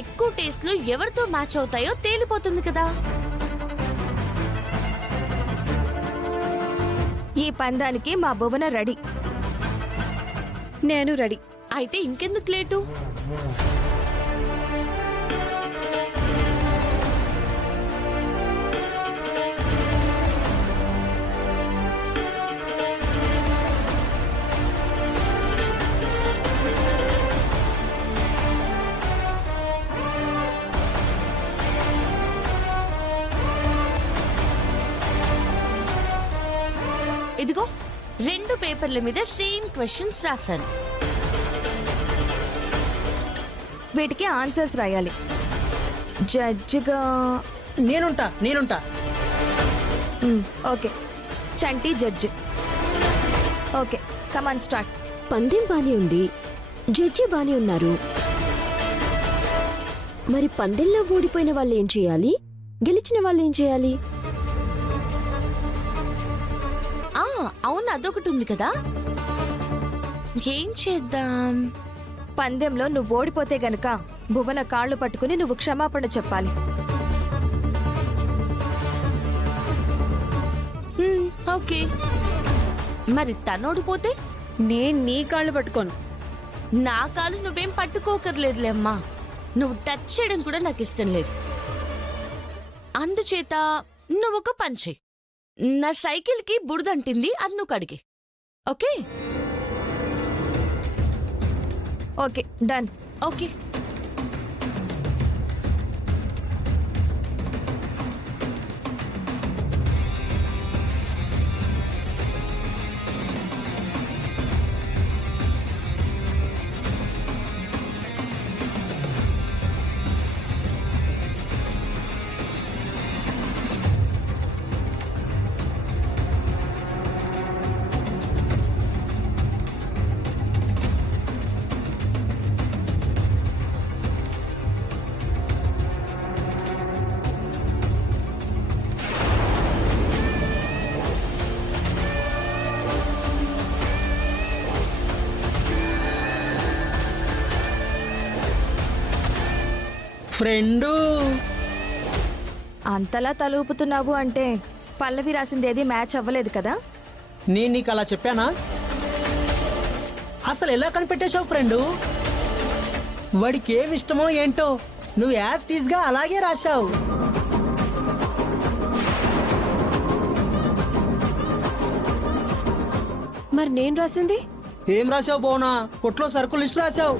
ఎక్కువ టేస్ట్లు ఎవరితో మ్యాచ్ అవుతాయో తేలిపోతుంది కదా. ఈ పందానికి మా భువన రెడీ. నేను రెడీ. అయితే ఇంకెందుకు లేటు? ఇదిగో 2 పేపర్ల మీద సేమ్ క్వశ్చన్స్ రాశాను. వీటికి ఆన్సర్స్ రాయాలి. జడ్జిగా నేనుంటా. ఓకే, చంటి జడ్జి. Okay, come on start. పందెం బానే ఉంది, జడ్జి బానే ఉన్నారు. మరి పందెంలో ఓడిపోయిన వాళ్ళు ఏం చేయాలి, గెలిచిన వాళ్ళు ఏం చేయాలి? అవును, అదొకటి ఉంది కదా. ఏం చేద్దాం? పందెంలో నువ్వు ఓడిపోతే గనక భువన కాళ్ళు పట్టుకుని నువ్వు క్షమాపణ చెప్పాలి. ఓకే. మరి తనోడిపోతే నేను నీ కాళ్ళు పట్టుకోను. నా కాలు నువ్వేం పట్టుకోకర్లేదులే అమ్మా. నువ్వు టచ్ చేయడం కూడా నాకు ఇష్టం లేదు. అందుచేత నువ్వు ఒక పని చెయ్యి. నా సైకిల్ కి బురదంటింది, అది నువ్వు కడిగి. Okay okay, done. Okay. Friend అంతలా తలూపుతున్నావు అంటే పల్లవి రాసిందేది మ్యాచ్ అవ్వలేదు కదా. నేను నీకు అలా చెప్పానా? అసలు ఎలా కనిపెట్టేశావు ఫ్రెండు? వాడికి ఏమి ఇష్టమో ఏంటో నువ్వు యాజ్ టీజ్ గా అలాగే రాశావు. మరి నేను రాసింది ఏం రాశావు బోనా? కొట్లో సరుకులు లిస్ట్ రాశావు.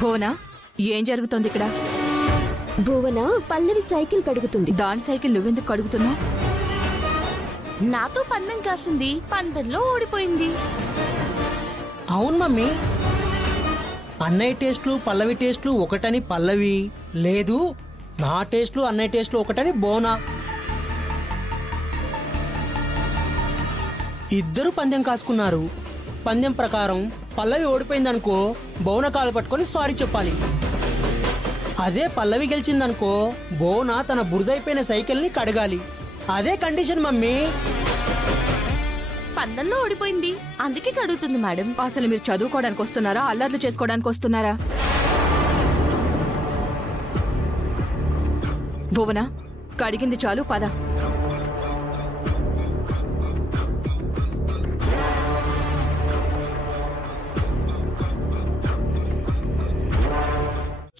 భువనా, ఏం జరుగుతోంది ఇక్కడ? భువన పల్లవి సైకిల్ కడుగుతుంది. దాని సైకిల్ నువ్వెందుకు కడుగుతున్నావు? నాతో పందెం కాసింది, పందెంలో ఓడిపోయింది. అవును మమ్మీ, అన్నయ్య టేస్ట్లు పల్లవి టేస్ట్లు ఒకటని పల్లవి, లేదు నా టేస్ట్లు అన్నయ్య టేస్ట్లు ఒకటని బోనా. ఇద్దరు పందెం కాసుకున్నారు. పందెం ప్రకారం పల్లవి ఓడిపోయిందనుకో బోన కాలు పట్టుకొని సారీ చెప్పాలి. అదే పల్లవి గెలిచిందనుకో బోన తన బురదైపోయిన సైకిల్ ని కడగాలి. అదే కండిషన్ మమ్మీ. పందెంలో ఓడిపోయింది, అందుకే కడుగుతుంది మేడం. అసలు మీరు చదువుకోవడానికి వస్తున్నారా, అల్లర్లు చేసుకోవడానికి వస్తున్నారా? భువన, కడిగింది చాలు, పద.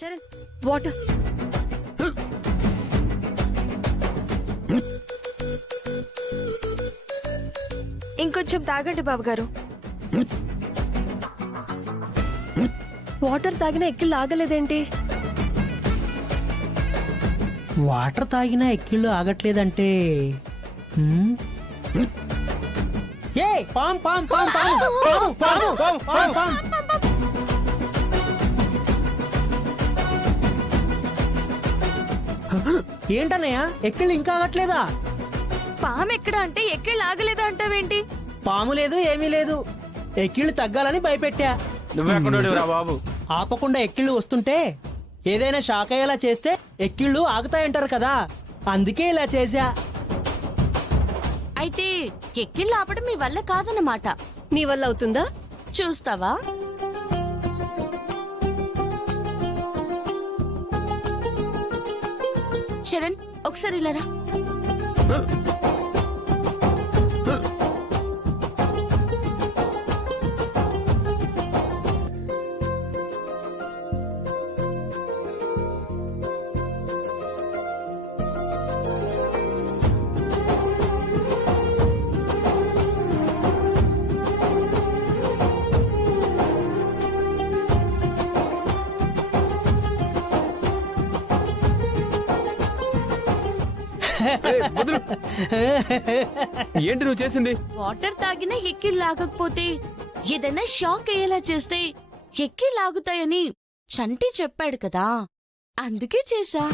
చరణ్, వాటర్. ఇంకొంచెం తాగండి బాబు గారు. వాటర్ తాగినా ఎక్కిళ్ళు ఆగలేదేంటి? వాటర్ తాగినా ఎక్కిళ్ళు ఆగట్లేదంటే హ్మ్? ఏ పామ్ పామ్ పామ్ పామ్ పాము పాము పాము పాము. ఏంటన్నయ్య ఎక్కిళ్ళు ఇంకా ఆగట్లేదా? పాము ఎక్కడ అంటే ఎక్కిళ్ళు ఆగలేదా అంటావేంటి? పాము లేదు ఏమీ లేదు, ఎక్కిళ్ళు తగ్గాలని భయపెట్టా. నువ్వెక్కడోడివిరా బాబు? ఆపకుండా ఎక్కిళ్ళు వస్తుంటే ఏదైనా షాక్ అయ్యేలా చేస్తే ఎక్కిళ్ళు ఆగుతాయంటారు కదా, అందుకే ఇలా చేశా. అయితే ఎక్కిళ్ళు ఆపడం మీ వల్ల కాదన్నమాట. నీ వల్ల అవుతుందా? చూస్తావా? చరణ్ ఒకసారి ఇలా రా. ఏయ్, వదులు. ఏంటి నువ్వు చేసింది? వాటర్ తాగినా ఎక్కిళ్ళు ఆగకపోతే ఏదైనా షాక్ అయ్యేలా చేస్తే ఎక్కిళ్ళు ఆగుతాయని చంటి చెప్పాడు కదా, అందుకే చేశా.